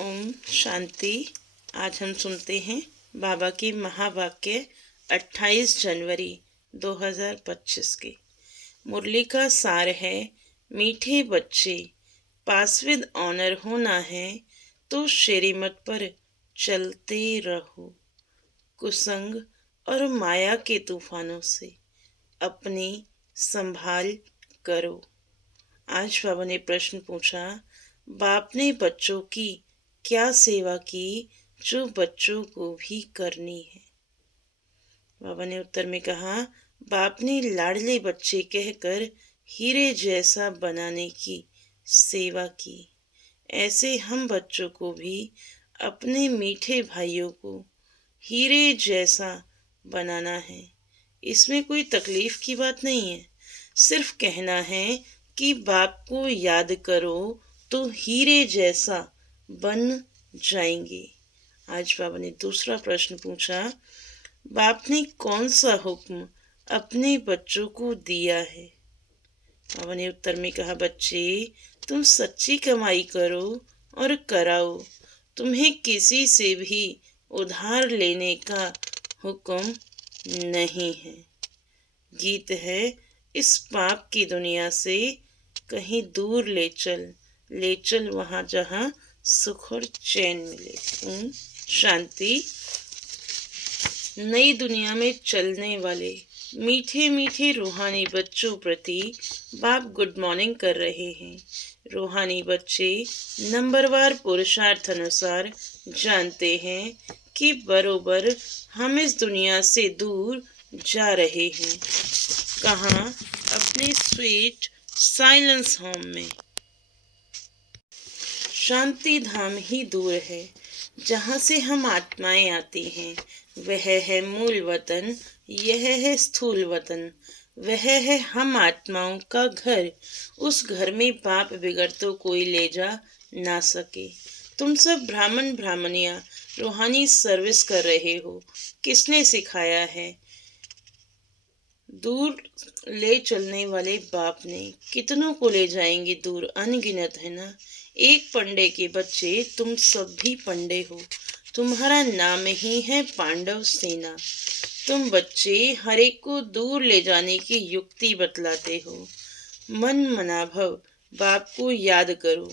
ओम शांति। आज हम सुनते हैं बाबा की महावाक्य 28 जनवरी 2025 के। मुरली का सार है, मीठे बच्चे, पास विद ऑनर होना है तो श्रीमत पर चलते रहो। कुसंग और माया के तूफानों से अपनी संभाल करो। आज बाबा ने प्रश्न पूछा, बाप ने बच्चों की क्या सेवा की जो बच्चों को भी करनी है। बाबा ने उत्तर में कहा, बाप ने लाडले बच्चे कहकर हीरे जैसा बनाने की सेवा की। ऐसे हम बच्चों को भी अपने मीठे भाइयों को हीरे जैसा बनाना है। इसमें कोई तकलीफ की बात नहीं है। सिर्फ कहना है कि बाप को याद करो तो हीरे जैसा बन जाएंगे। आज बाबा ने दूसरा प्रश्न पूछा, बाप ने कौन सा हुक्म अपने बच्चों को दिया है। बाबा ने उत्तर में कहा, बच्चे तुम सच्ची कमाई करो और कराओ। तुम्हें किसी से भी उधार लेने का हुक्म नहीं है। गीत है, इस पाप की दुनिया से कहीं दूर ले चल वहां जहां सुख और चैन मिले। शांति। नई दुनिया में चलने वाले मीठे मीठे रूहानी बच्चों प्रति बाप गुड मॉर्निंग कर रहे हैं। रूहानी बच्चे नंबरवार पुरुषार्थ अनुसार जानते हैं कि बरोबर हम इस दुनिया से दूर जा रहे हैं। कहाँ? अपने स्वीट साइलेंस होम में। शांति धाम ही दूर है जहाँ से हम आत्माएं आती हैं। वह है मूल वतन, यह है स्थूल वतन, वह है हम आत्माओं का घर। उस घर में बाप बिगड़ तो कोई ले जा ना सके। तुम सब ब्राह्मण ब्राह्मणियां रूहानी सर्विस कर रहे हो। किसने सिखाया है? दूर ले चलने वाले बाप ने। कितनों को ले जाएंगे दूर? अनगिनत है ना। एक पंडे के बच्चे तुम सब भी पंडे हो। तुम्हारा नाम ही है पांडव सेना। तुम बच्चे हर एक को दूर ले जाने की युक्ति बतलाते हो। मन मनाभव बाप को याद करो।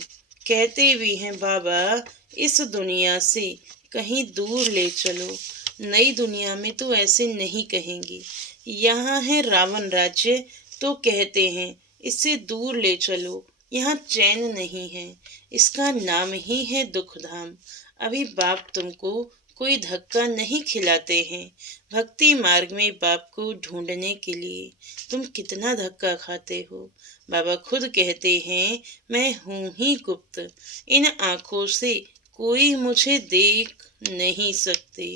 कहते भी हैं, बाबा इस दुनिया से कहीं दूर ले चलो। नई दुनिया में तो ऐसे नहीं कहेंगे। यहाँ है रावण राज्य तो कहते हैं इससे दूर ले चलो, यहाँ चैन नहीं है। इसका नाम ही है दुख धाम। अभी बाप तुमको कोई धक्का नहीं खिलाते हैं। भक्ति मार्ग में बाप को ढूंढने के लिए तुम कितना धक्का खाते हो। बाबा खुद कहते हैं, मैं हूँ ही गुप्त। इन आँखों से कोई मुझे देख नहीं सकते।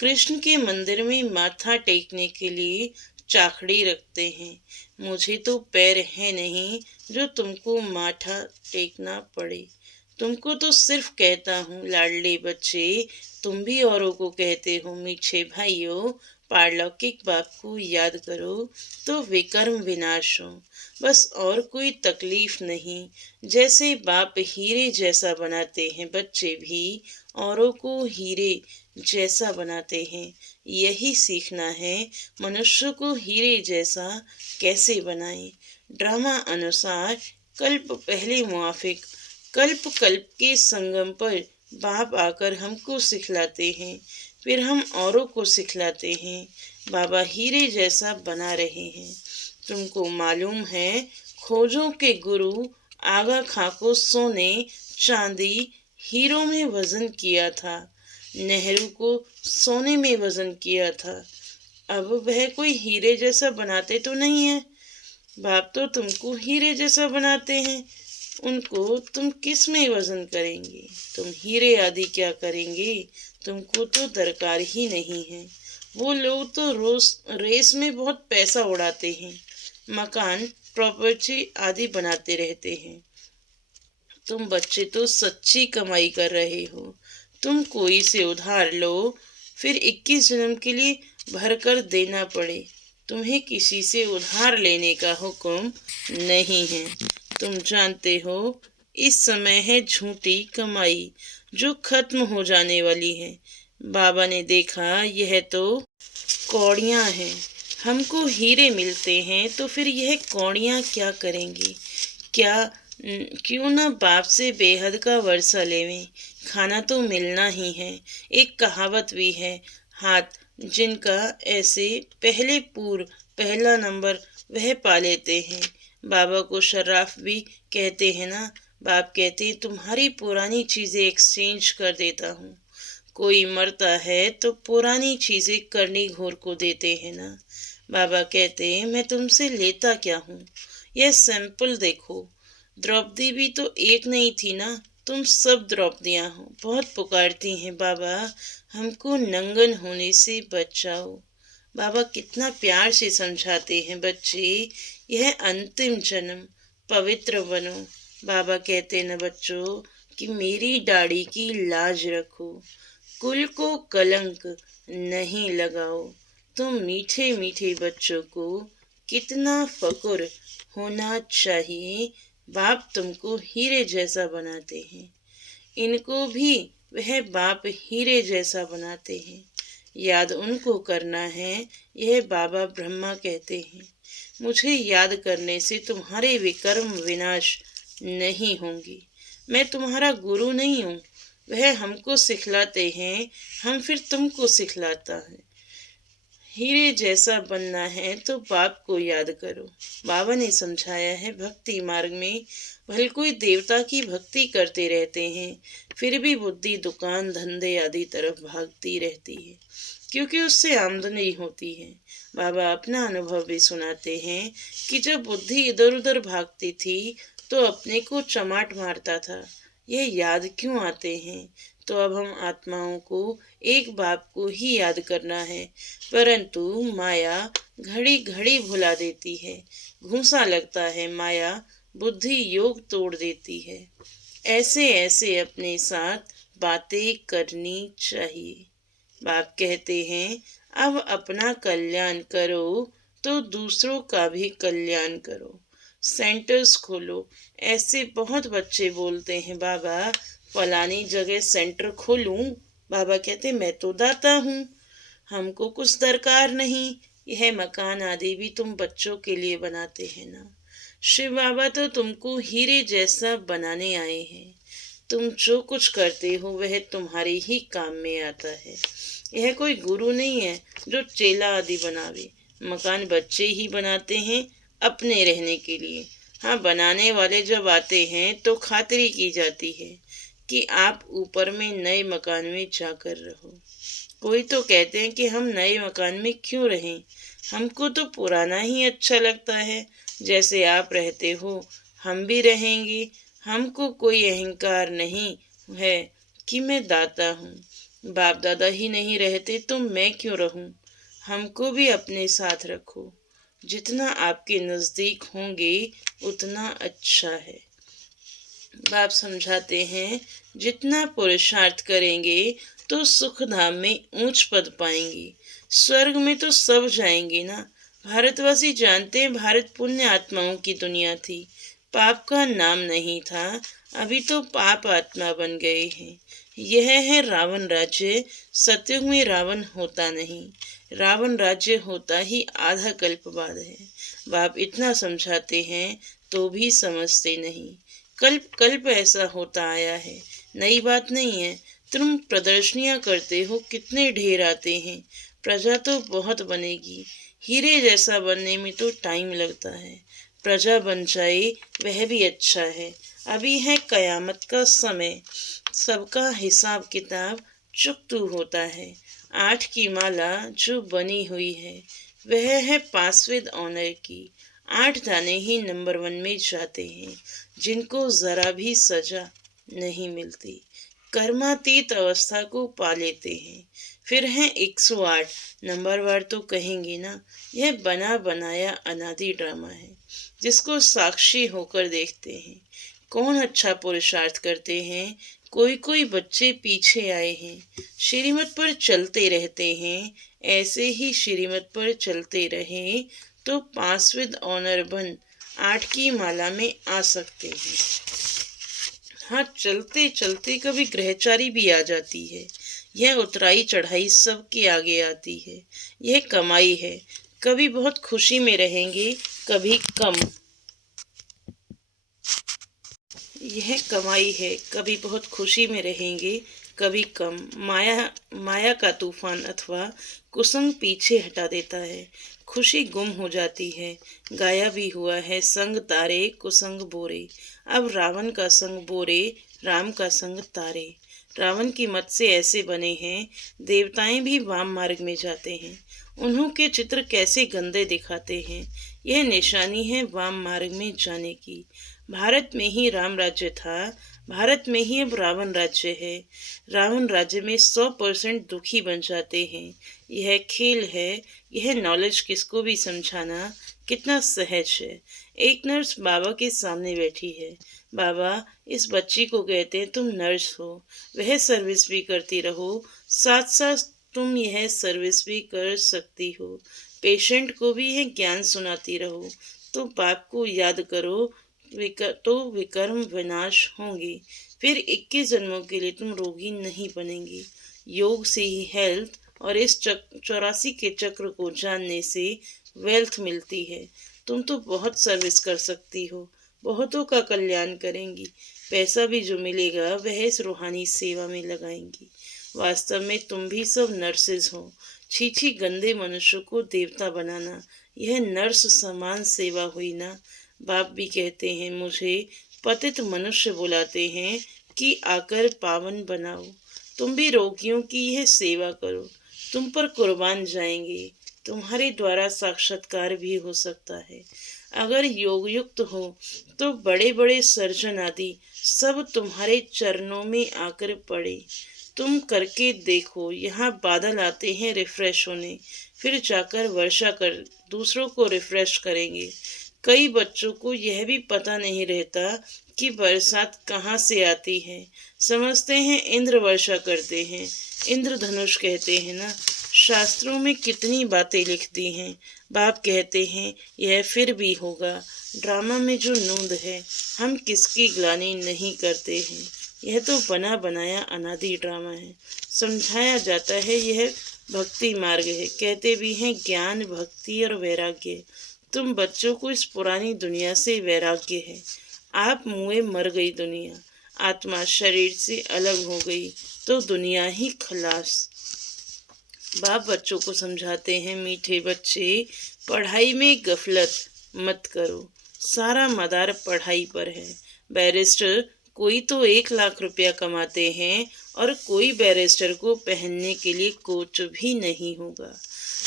कृष्ण के मंदिर में माथा टेकने के लिए चाखड़ी रखते हैं। मुझे तो पैर है नहीं जो तुमको माथा टेकना पड़े। तुमको तो सिर्फ कहता हूँ लाडले बच्चे, तुम भी औरों को कहते हो मीठे भाइयों, पारलौकिक बाप को याद करो तो विकर्म विनाश हो। बस और कोई तकलीफ नहीं। जैसे बाप हीरे जैसा बनाते हैं, बच्चे भी औरों को हीरे जैसा बनाते हैं। यही सीखना है, मनुष्य को हीरे जैसा कैसे बनाएं। ड्रामा अनुसार कल्प पहले मुआफिक, कल्प कल्प के संगम पर बाप आकर हमको सिखलाते हैं, फिर हम औरों को सिखलाते हैं। बाबा हीरे जैसा बना रहे हैं। तुमको मालूम है, खोजों के गुरु आगा खां को सोने चांदी हीरों में वजन किया था। नेहरू को सोने में वजन किया था। अब वह कोई हीरे जैसा बनाते तो नहीं है। बाप तो तुमको हीरे जैसा बनाते हैं। उनको तुम किस में वजन करेंगे? तुम हीरे आदि क्या करेंगे? तुमको तो दरकार ही नहीं है। वो लोग तो रोज रेस में बहुत पैसा उड़ाते हैं, मकान प्रॉपर्टी आदि बनाते रहते हैं। तुम बच्चे तो सच्ची कमाई कर रहे हो। तुम कोई से उधार लो, फिर 21 जन्म के लिए भर कर देना पड़े। तुम्हें किसी से उधार लेने का हुक्म नहीं है। तुम जानते हो इस समय है झूठी कमाई जो खत्म हो जाने वाली है। बाबा ने देखा यह तो कौड़ियाँ हैं, हमको हीरे मिलते हैं तो फिर यह कौड़ियाँ क्या करेंगी। क्यों ना बाप से बेहद का वर्षा लेवें, खाना तो मिलना ही है। एक कहावत भी है, हाथ जिनका ऐसे पहला नंबर वह पा लेते हैं। बाबा को शर्राफ भी कहते हैं ना। बाप कहते हैं तुम्हारी पुरानी चीजें एक्सचेंज कर देता हूँ। कोई मरता है तो पुरानी चीजें करनी घोर को देते हैं ना। बाबा कहते हैं मैं तुमसे लेता क्या हूँ, यह सैंपल देखो। द्रौपदी भी तो एक नहीं थी ना, तुम सब द्रौपदियाँ हो। बहुत पुकारती हैं बाबा हमको नंगन होने से बचाओ। बाबा कितना प्यार से समझाते हैं, बच्चे यह अंतिम जन्म, पवित्र बनो। बाबा कहते न बच्चों कि मेरी दाढ़ी की लाज रखो, कुल को कलंक नहीं लगाओ। तुम मीठे मीठे बच्चों को कितना फक्र होना चाहिए। बाप तुमको हीरे जैसा बनाते हैं, इनको भी वह बाप हीरे जैसा बनाते हैं। याद उनको करना है, यह बाबा ब्रह्मा कहते हैं। मुझे याद करने से तुम्हारे विकर्म विनाश नहीं होंगे। मैं तुम्हारा गुरु नहीं हूँ, वह हमको सिखलाते हैं, हम फिर तुमको सिखलाता है। हीरे जैसा बनना है तो बाप को याद करो। बाबा ने समझाया है भक्ति मार्ग में भले कोई देवता की भक्ति करते रहते हैं, फिर भी बुद्धि दुकान धंधे आदि तरफ भागती रहती है, क्योंकि उससे आमदनी होती है। बाबा अपना अनुभव भी सुनाते हैं कि जब बुद्धि इधर उधर भागती थी तो अपने को चमाट मारता था। यह याद क्यों आते हैं? तो अब हम आत्माओं को एक बाप को ही याद करना है, परंतु माया घड़ी घड़ी भुला देती है। घूंसा लगता है, माया बुद्धि योग तोड़ देती है। ऐसे ऐसे अपने साथ बातें करनी चाहिए। बाप कहते हैं अब अपना कल्याण करो तो दूसरों का भी कल्याण करो। सेंटर्स खोलो। ऐसे बहुत बच्चे बोलते हैं बाबा फलानी जगह सेंटर खोलूं। बाबा कहते मैं तो दाता हूँ, हमको कुछ दरकार नहीं। यह मकान आदि भी तुम बच्चों के लिए बनाते हैं ना। शिव बाबा तो तुमको हीरे जैसा बनाने आए हैं। तुम जो कुछ करते हो वह तुम्हारे ही काम में आता है। यह कोई गुरु नहीं है जो चेला आदि बनावे। मकान बच्चे ही बनाते हैं अपने रहने के लिए। हाँ, बनाने वाले जब आते हैं तो खातिरी की जाती है कि आप ऊपर में नए मकान में जाकर रहो। कोई तो कहते हैं कि हम नए मकान में क्यों रहें, हमको तो पुराना ही अच्छा लगता है। जैसे आप रहते हो हम भी रहेंगे। हमको कोई अहंकार नहीं है कि मैं दाता हूँ। बाप दादा ही नहीं रहते तो मैं क्यों रहूं। हमको भी अपने साथ रखो। जितना आपके नजदीक होंगे उतना अच्छा है। बाप समझाते हैं जितना पुरुषार्थ करेंगे तो सुख धाम में ऊंच पद पाएंगे। स्वर्ग में तो सब जाएंगे ना। भारतवासी जानते हैं भारत पुण्य आत्माओं की दुनिया थी, पाप का नाम नहीं था। अभी तो पाप आत्मा बन गए हैं। यह है रावण राज्य। सतयुग में रावण होता नहीं, रावण राज्य होता ही आधा कल्प बाद है। बाप इतना समझाते हैं तो भी समझते नहीं। कल्प कल्प ऐसा होता आया है, नई बात नहीं है। तुम प्रदर्शनियां करते हो, कितने ढेर आते हैं। प्रजा तो बहुत बनेगी। हीरे जैसा बनने में तो टाइम लगता है। प्रजा बन जाए वह भी अच्छा है। अभी है कयामत का समय, सबका हिसाब किताब चुकतू होता है। 8 की माला जो बनी हुई है वह है पास विद ऑनर की। 8 दाने ही नंबर 1 में जाते हैं, जिनको जरा भी सजा नहीं मिलती। कर्मातीत अवस्था को पा लेते हैं। फिर है 108 नंबरवार तो कहेंगे ना। यह बना बनाया अनादि ड्रामा है, जिसको साक्षी होकर देखते हैं। कौन अच्छा पुरुषार्थ करते हैं। कोई कोई बच्चे पीछे आए हैं, श्रीमत पर चलते रहते हैं। ऐसे ही श्रीमत पर चलते रहे तो पास विद ऑनर बन 8 की माला में आ सकते हैं। हाँ, चलते चलते कभी ग्रहचारी भी आ जाती है। यह उतराई चढ़ाई सबके आगे आती है। यह कमाई है। कभी बहुत खुशी में रहेंगे, कभी कम। यह कमाई है। कभी बहुत खुशी में रहेंगे, कभी कम। माया माया का तूफान अथवा कुसंग पीछे हटा देता है। खुशी गुम हो जाती है। गाया भी हुआ है, संग तारे कुसंग बोरे। अब रावण का संग बोरे, राम का संग तारे। रावण की मत से ऐसे बने हैं, देवताएं भी वाम मार्ग में जाते हैं। उन्हों के चित्र कैसे गंदे दिखाते हैं। यह निशानी है वाम मार्ग में जाने की। भारत में ही राम राज्य था, भारत में ही अब रावण राज्य है। रावण राज्य में 100% दुखी बन जाते हैं। यह खेल है। यह नॉलेज किसको भी समझाना कितना सहज है। एक नर्स बाबा के सामने बैठी है। बाबा, इस बच्ची को कहते हैं तुम नर्स हो, वह सर्विस भी करती रहो, साथ साथ तुम यह सर्विस भी कर सकती हो, पेशेंट को भी यह ज्ञान सुनाती रहो। तो बाप को याद करो, तो विकर्म विनाश होंगे। फिर 21 जन्मों के लिए तुम रोगी नहीं बनेंगे। योग से ही हेल्थ और इस 84 के चक्र को जानने से वेल्थ मिलती है। तुम तो बहुत सर्विस कर सकती हो, बहुतों का कल्याण करेंगी। पैसा भी जो मिलेगा वह इस रूहानी सेवा में लगाएंगी। वास्तव में तुम भी सब नर्सेज हो। छी छी, गंदे मनुष्य को देवता बनाना, यह नर्स समान सेवा हुई ना। बाप भी कहते हैं मुझे, पतित मनुष्य बुलाते हैं कि आकर पावन बनाओ। तुम भी रोगियों की यह सेवा करो, तुम पर कुर्बान जाएंगे। तुम्हारे द्वारा साक्षात्कार भी हो सकता है। अगर योग युक्त हो तो बड़े बड़े सर्जन आदि सब तुम्हारे चरणों में आकर पड़े। तुम करके देखो, यहाँ बादल आते हैं रिफ्रेश होने, फिर जाकर वर्षा कर दूसरों को रिफ्रेश करेंगे। कई बच्चों को यह भी पता नहीं रहता कि बरसात कहाँ से आती है। समझते हैं इंद्र वर्षा करते हैं, इंद्रधनुष कहते हैं ना। शास्त्रों में कितनी बातें लिख दी हैं। बाप कहते हैं यह फिर भी होगा। ड्रामा में जो नूंद है, हम किसकी ग्लानि नहीं करते हैं। यह तो बना बनाया अनादि ड्रामा है। समझाया जाता है यह भक्ति मार्ग है। कहते भी हैं ज्ञान, भक्ति और वैराग्य। तुम बच्चों को इस पुरानी दुनिया से वैराग्य है। आप मुए मर गई दुनिया, आत्मा शरीर से अलग हो गई तो दुनिया ही खलास। बाप बच्चों को समझाते हैं, मीठे बच्चे, पढ़ाई में गफलत मत करो, सारा मदार पढ़ाई पर है। बैरिस्टर कोई तो 1 लाख रुपया कमाते हैं और कोई बैरिस्टर को पहनने के लिए कोच भी नहीं होगा।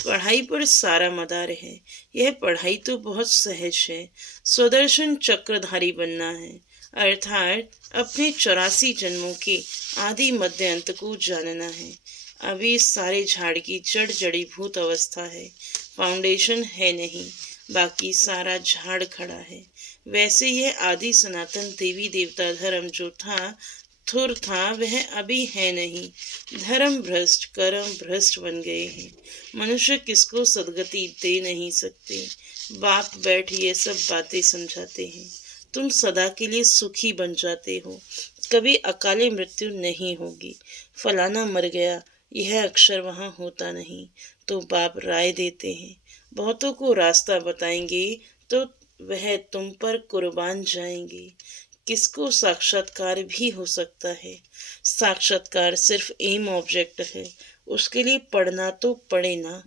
पढ़ाई पर सारा मदार है। यह पढ़ाई तो बहुत सहज है। स्वदर्शन चक्रधारी बनना है, अर्थात अपने 84 जन्मों के आदि मध्य अंत को जानना है। अभी सारे झाड़ की जड़ जड़ीभूत अवस्था है, फाउंडेशन है नहीं, बाकी सारा झाड़ खड़ा है। वैसे यह आदि सनातन देवी देवता धर्म जो था, थुर था, वह अभी है नहीं। धर्म भ्रष्ट, कर्म भ्रष्ट बन गए हैं। मनुष्य किसको सदगति दे नहीं सकते। बाप बैठ ये सब बातें समझाते हैं। तुम सदा के लिए सुखी बन जाते हो, कभी अकाले मृत्यु नहीं होगी। फलाना मर गया, यह अक्षर वहाँ होता नहीं। तो बाप राय देते हैं, बहुतों को रास्ता बताएंगे तो वह तुम पर कुर्बान जाएंगे। किसको साक्षात्कार भी हो सकता है। साक्षात्कार सिर्फ एम ऑब्जेक्ट है, उसके लिए पढ़ना तो पढ़े ना।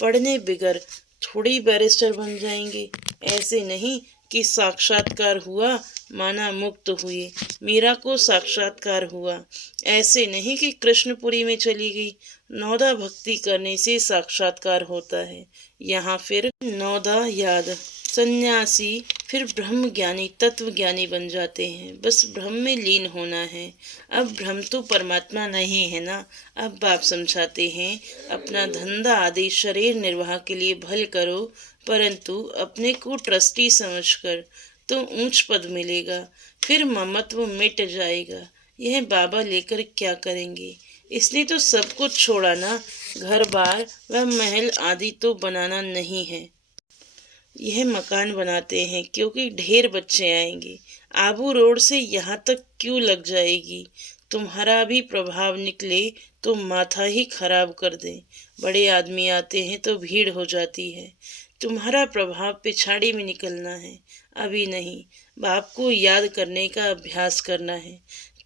पढ़ने बिगर थोड़ी बैरिस्टर बन जाएंगे। ऐसे नहीं कि साक्षात्कार हुआ माना मुक्त हुए। मीरा को साक्षात्कार हुआ। ऐसे नहीं कि कृष्णपुरी में चली गई। नौदा भक्ति करने से साक्षात्कार होता है। यहाँ फिर नौदा याद, सन्यासी फिर ब्रह्म ज्ञानी, तत्व ज्ञानी बन जाते हैं। बस ब्रह्म में लीन होना है। अब ब्रह्म तो परमात्मा नहीं है ना। अब बाप समझाते हैं, अपना धंधा आदि शरीर निर्वाह के लिए भल करो, परंतु अपने को ट्रस्टी समझकर तो ऊंच पद मिलेगा, फिर ममत्व मिट जाएगा। यह बाबा लेकर क्या करेंगे। इसने तो सब कुछ छोड़ा ना। घर बार व महल आदि तो बनाना नहीं है। यह मकान बनाते हैं क्योंकि ढेर बच्चे आएंगे। आबू रोड से यहाँ तक क्यों लग जाएगी? तुम्हारा भी प्रभाव निकले तो माथा ही खराब कर दे। बड़े आदमी आते हैं तो भीड़ हो जाती है। तुम्हारा प्रभाव पिछाड़ी में निकलना है, अभी नहीं। बाप को याद करने का अभ्यास करना है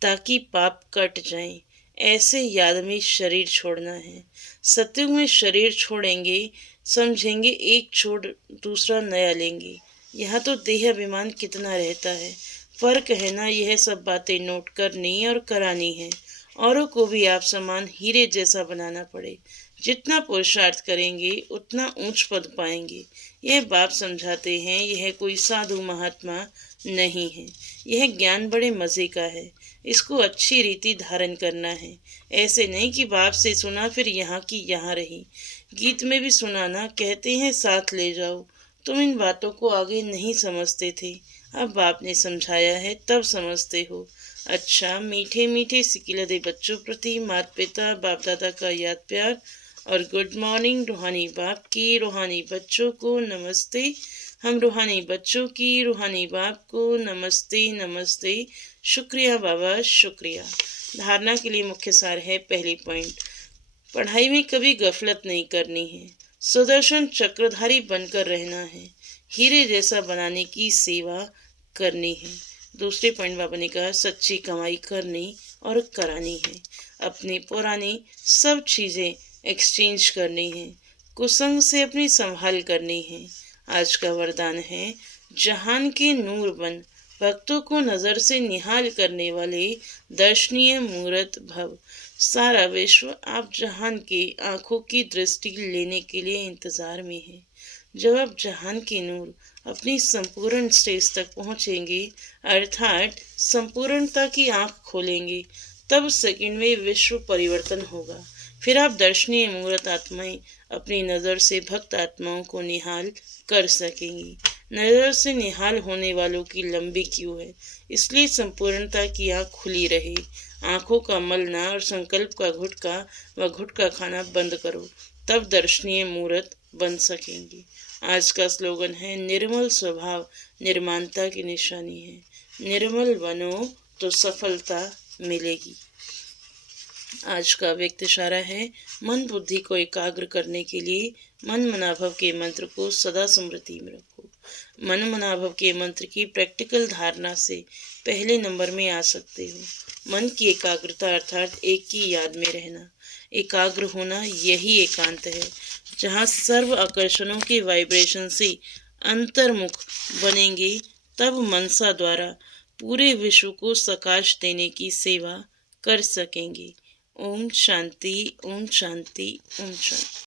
ताकि पाप कट जाएं। ऐसे याद में शरीर छोड़ना है। सत्युग में शरीर छोड़ेंगे, समझेंगे एक छोड़ दूसरा नया लेंगे। यहाँ तो देह अभिमान कितना रहता है। फर्क है ना, यह सब बातें नोट करनी और करानी है। औरों को भी आप समान हीरे जैसा बनाना पड़े। जितना पुरुषार्थ करेंगे उतना ऊंच पद पाएंगे। यह बाप समझाते हैं, यह कोई साधु महात्मा नहीं है। यह ज्ञान बड़े मजे का है। इसको अच्छी रीति धारण करना है। ऐसे नहीं कि बाप से सुना फिर यहाँ की यहाँ रही। गीत में भी सुना ना, कहते हैं साथ ले जाओ। तुम इन बातों को आगे नहीं समझते थे, अब बाप ने समझाया है तब समझते हो। अच्छा, मीठे मीठे सिकिलदे बच्चों प्रति माता पिता बाप दादा का याद प्यार और गुड मॉर्निंग। रूहानी बाप की रूहानी बच्चों को नमस्ते। हम रूहानी बच्चों की रूहानी बाप को नमस्ते नमस्ते। शुक्रिया बाबा, शुक्रिया। धारणा के लिए मुख्य सार है, पहली पॉइंट, पढ़ाई में कभी गफलत नहीं करनी है। सुदर्शन चक्रधारी बनकर रहना है। हीरे जैसा बनाने की सेवा करनी है। दूसरे पॉइंट बाबा ने कहा, सच्ची कमाई करनी और करानी है। अपनी पुरानी सब चीज़ें एक्सचेंज करनी है। कुसंग से अपनी संभाल करनी है। आज का वरदान है, जहान के नूर बन, भक्तों को नज़र से निहाल करने वाले दर्शनीय मूर्त भव। सारा विश्व आप जहान के आंखों की दृष्टि लेने के लिए इंतजार में है। जब आप जहान के नूर अपनी संपूर्ण स्टेज तक पहुंचेंगे, अर्थात संपूर्णता की आंख खोलेंगे, तब सेकंड में विश्व परिवर्तन होगा। फिर आप दर्शनीय मूर्त आत्माएं अपनी नज़र से भक्त आत्माओं को निहाल कर सकेंगी। नज़र से निहाल होने वालों की लंबी क्यू है, इसलिए संपूर्णता की आंख खुली रहे। आंखों का मलना और संकल्प का गुटका व गुटका खाना बंद करो, तब दर्शनीय मूर्त बन सकेंगी। आज का स्लोगन है, निर्मल स्वभाव निर्माणता की निशानी है। निर्मल बनो तो सफलता मिलेगी। आज का व्यक्त इशारा है, मन बुद्धि को एकाग्र करने के लिए मन मनाभव के मंत्र को सदा स्मृति में रखो। मन मनाभव के मंत्र की प्रैक्टिकल धारणा से पहले नंबर में आ सकते हो। मन की एकाग्रता अर्थात एक की याद में रहना। एकाग्र होना यही एकांत है, जहाँ सर्व आकर्षणों के वाइब्रेशन से अंतर्मुख बनेंगे, तब मनसा द्वारा पूरे विश्व को सकाश देने की सेवा कर सकेंगे। ओम शांति, ओम शांति, ओम शांति।